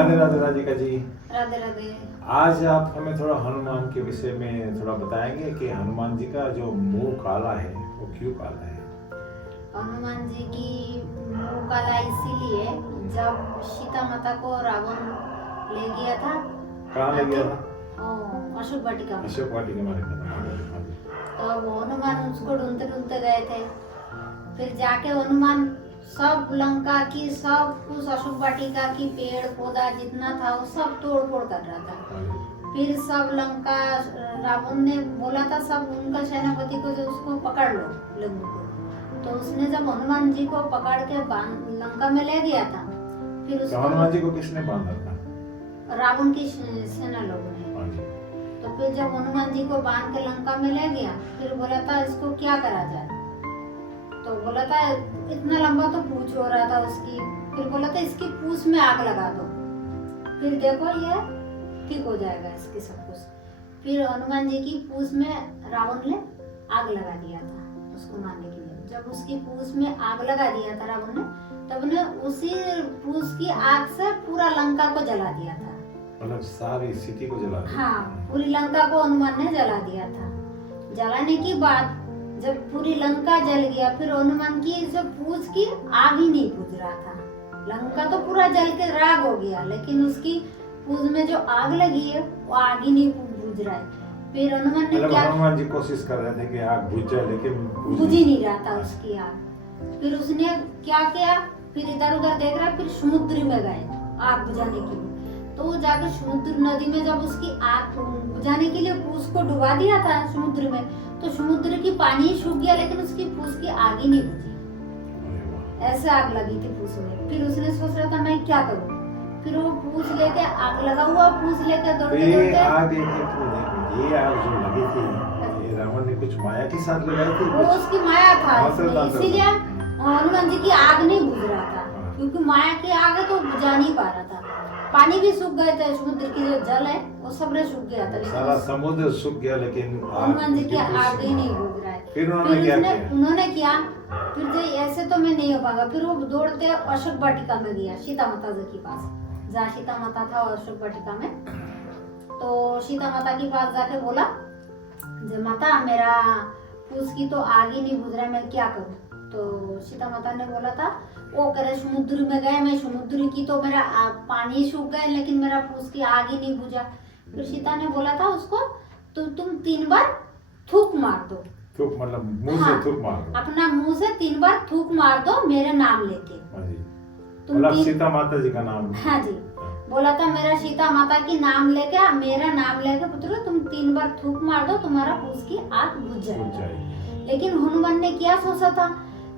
राधे राधे राधिका जी। राधे राधे। आज आप हमें थोड़ा हनुमान के विषय में थोड़ा बताएंगे कि हनुमान जी का जो मुंह काला है वो क्यों काला है? हनुमान जी की मुंह काला इसीलिए जब सीता माता को रावण ले गया था। कहाँ ले गया था? अशोक वाटिका में। अशोक वाटिका में रखा था। तब हनुमान उसको ढूंढते ढूंढते गए थे। फिर जाके हनुमान सब लंका की सब उस अशोक वाटिका की पेड़ पौधा जितना था वो सब तोड़ फोड़ कर रहा था। फिर सब लंका रावण ने बोला था सब उनका सेनापति को जो उसको पकड़ लो लंगू को। तो उसने जब हनुमान जी को पकड़ के लंका में ले गया था। फिर उसको हनुमान जी को किसने बांधा था? रावण की सेना लोगों ने। तो फिर जब हनुमान जी को बांध के लंका में ले गया फिर बोला था इसको क्या करा जाए। तो बोला था इतना लंबा तो पूंछ हो रहा था उसकी। फिर बोला था इसकी पूंछ में आग लगा दो फिर देखो ये ठीक हो जाएगा इसकी सब कुछ। फिर हनुमान जी की पूंछ में रावण ने आग लगा दिया था उसको मारने के लिए। जब उसकी पूंछ में आग लगा दिया था रावण ने तब ने उसी पूंछ की आग से पूरा लंका को जला दिया था। मतलब सारी सिटी को जला दिया? हाँ, पूरी लंका को हनुमान ने जला दिया था। जलाने के बाद जब पूरी लंका जल गया फिर हनुमान की जो पूंछ की आग ही नहीं बुझ रहा था। लंका तो पूरा जल के राख हो गया लेकिन उसकी पूंछ में जो आग लगी है वो आग ही नहीं बुझ रहा है। फिर हनुमान ने क्या, हनुमान जी कोशिश कर रहे थे कि आग बुझ जाए लेकिन बुझ ही नहीं रहा था उसकी आग। फिर उसने क्या किया, फिर इधर उधर देख रहा फिर समुद्र में गए आग बुझाने के लिए। तो वो जाकर समुद्र नदी में जब उसकी आग बुझाने के लिए पूंछ को डुबा दिया था समुद्र में तो समुद्र की पानी सूख गया लेकिन उसकी पूंछ की आग ही नहीं बुझी। ऐसे आग लगी थी पूंछ में। फिर उसने सोच रहा था मैं क्या करूं। फिर वो पूंछ लेके आग लगा हुआ पूंछ लेके दौड़ते ये आग जो लगी थी ये रावण ने कुछ माया के साथ लगाई थी? वो उसकी माया था इसीलिए हनुमान जी की आग नहीं बुझ रहा था क्योंकि माया की आग है तो बुझा नहीं पा रहा था। पानी भी सूख गए थे समुद्र की जो जल है वो सब सूख गया था सारा समुद्र सूख गया लेकिन हनुमान जी की आग ही नहीं बुझ रहा है। फिर उन्होंने क्या किया? फिर जो ऐसे तो मैं नहीं हो पाऊंगा। फिर वो दौड़ते अशोक वाटिका में गया सीता माता जी के पास जहाँ सीता माता था अशोक वाटिका में। तो सीता माता के पास जाके बोला जय माता मेरा पूछ की तो आग ही नहीं बुझ रहा है मैं क्या करूं। तो सीता माता ने बोला था वो करे समुद्र में गए मैं समुद्र की तो मेरा पानी सूख गए लेकिन मेरा पूछ की आग ही नहीं बुझा। फिर सीता ने बोला था उसको तो तुम 3 बार थूक मार दो। थूक मतलब मुंह से थूक मार दो? अपना मुंह से 3 बार थूक मार दो मेरे नाम लेके। तुम सीता माता जी का नाम? हाँ जी। बोला था मेरा सीता माता की नाम लेके मेरा नाम लेके पुत्र तुम 3 बार थूक मार दो तुम्हारा पूछ की आग बुझ जाएगी। लेकिन हनुमान ने क्या सोचा था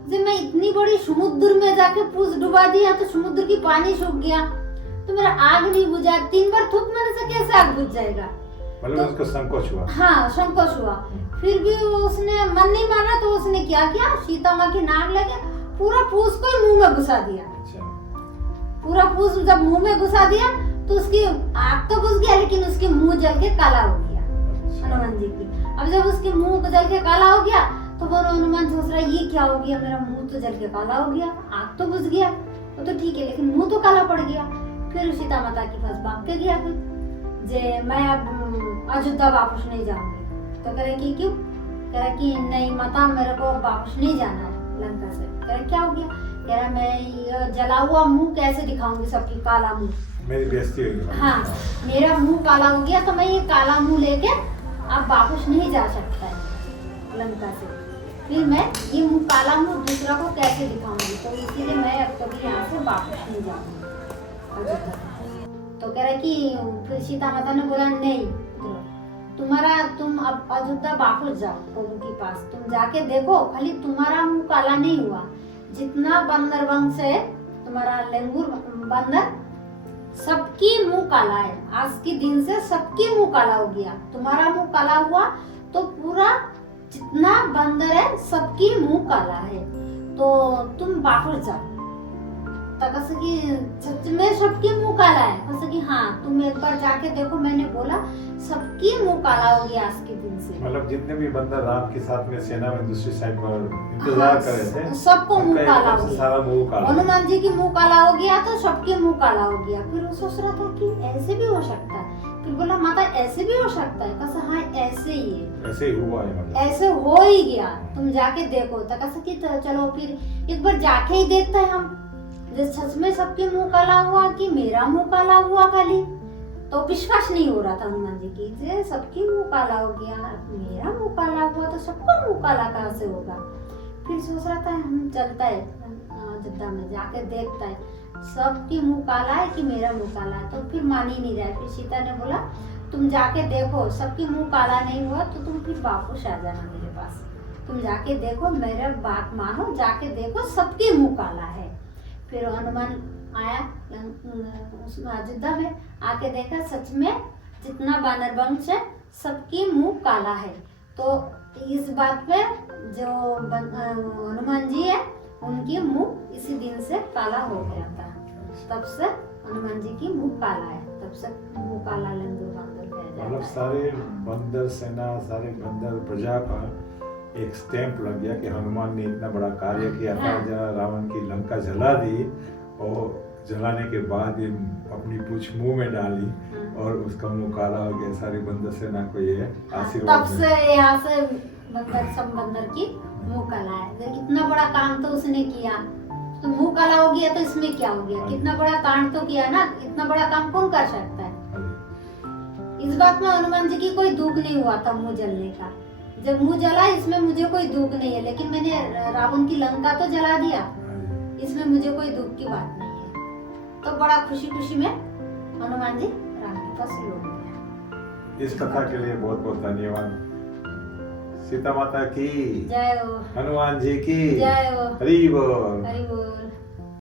जब मैं इतनी बड़ी समुद्र में जाके पूछ डुबा दिया तो समुद्र की पानी सूख गया तो मेरा आग नहीं बुझा। 3 बार थूक मारने से कैसे आग बुझ जाएगा? मतलब तो, उसको संकोच हुआ। हाँ संकोच हुआ। फिर भी उसने मन नहीं माना तो उसने क्या किया सीता माँ की नाक लेके पूरा पूछ को ही मुंह में घुसा दिया। पूरा पूछ जब मुंह में घुसा दिया तो उसकी आग तो बुझ गया लेकिन उसके मुंह जल के काला हो गया हनुमान जी की। अब जब उसके मुंह जल के काला हो गया तो वो हनुमान सोच रहा ये क्या हो गया मेरा मुंह तो जल के काला हो गया आग तो बुझ गया वो तो ठीक है लेकिन मुंह तो काला पड़ गया। फिर सीता माता के पास भाग के गया फिर जे मैं अब अयोध्या वापस नहीं जाऊंगी। तो कह रहे कि क्यों? कह रहा कि नहीं माता मेरे को वापस नहीं जाना है लंका से। कह रहा क्या हो गया? कह रहा मैं जला हुआ मुंह कैसे दिखाऊंगी सबकी काला मुंह मेरी बेइज्जती होगी। हाँ मेरा मुंह काला हो गया तो मैं ये काला मुंह लेके अब वापस नहीं जा सकता है लंका से। फिर मैं ये मुंह काला मुंह दूसरा को कैसे दिखाऊंगी तो इसीलिए मैं अब कभी यहाँ से वापस नहीं जाऊंगी। तो कह रहा कि फिर सीता माता ने बोला नहीं तुम अब अयोध्या वापस जाओ प्रभु के पास तुम जाके देखो खाली तुम्हारा मुंह काला नहीं हुआ जितना बंदर वंश है तुम्हारा लेंगुर बंदर सबकी मुंह काला है। आज के दिन से सबकी मुंह काला हो गया। तुम्हारा मुंह काला हुआ तो पूरा जितना बंदर है सबकी मुंह काला है तो तुम वापस जाओ। तो कहा कि सच में सबकी मुंह काला है? कहा कि हाँ तुम एक बार जाके देखो मैंने बोला सबकी मुंह काला हो गया आज के दिन से। मतलब जितने भी बंदर राम के साथ में सेना में दूसरी साइड पर इंतजार कर रहे थे, सबको मुंह उनका काला एकदम हो से गया। सारा मुंह काला। हनुमान जी की मुंह काला हो गया तो सबके मुंह काला हो गया। फिर वो सोच रहा था कि ऐसे भी हो सकता है। फिर बोला माता ऐसे भी हो सकता है? कहा हाँ ऐसे ही है, ऐसे ही हुआ है मतलब। ऐसे हो ही गया, तुम जाके देखो। तो कहा कि तो चलो फिर एक बार जाके ही देखते हैं हम, जो सच में सबके मुंह काला हुआ कि मेरा मुंह काला हुआ खाली। तो विश्वास नहीं हो रहा था हनुमान जी की, जे सबके मुंह काला हो गया, मेरा मुंह काला हुआ तो सबका मुंह काला कहाँ से होगा। फिर सोच रहा था हम चलता है अयोध्या में, जाके देखता है सबकी मुंह काला है कि मेरा मुंह काला है। तो फिर मान ही नहीं रहा। फिर सीता ने बोला तुम जाके देखो, सबकी मुंह काला नहीं हुआ तो तुम फिर वापस आ जाना मेरे पास। तुम जाके देखो, मेरा बात मानो, जाके देखो सबके मुंह काला है। फिर हनुमान आया उस अयोध्या में, आके देखा सच में जितना वानर वंश है सबकी मुंह काला है। तो इस बात पे जो हनुमान जी है उनकी मुंह इसी दिन से काला हो गया था। तब से हनुमान जी की मुंह काला है, तब से मुंह काला लंगूर बंदर कहा जाता मतलब है। सारे बंदर सेना, सारे बंदर प्रजा का एक स्टैंप लग गया कि हनुमान ने इतना बड़ा कार्य किया था, हाँ। जहाँ रावण की लंका जला दी और जलाने के बाद ये अपनी पूंछ मुंह में डाली हाँ। और उसका मुंह काला हो गया। सारी बंदर सेना को ये तब आशीर्वाद से मिला। यहाँ से बंदर, सब बंदर की मुंह काला है। तो इतना बड़ा काम तो उसने किया, तो मुंह काला हो गया तो इसमें क्या हो गया? कितना बड़ा कांड तो किया ना, इतना बड़ा काम कौन कर सकता है। इस बात में हनुमान जी की कोई दुख नहीं हुआ था मुंह जलने का। जब मुंह जला इसमें मुझे कोई दुख नहीं है, लेकिन मैंने रावण की लंका तो जला दिया, इसमें मुझे कोई दुख की बात नहीं है। तो बड़ा खुशी खुशी में हनुमान जी राम के पास लौट गया। इस कथा के लिए बहुत बहुत धन्यवाद। सीता माता की जय हो, हनुमान जी की जय हो, हरि बोल। हरि बोल।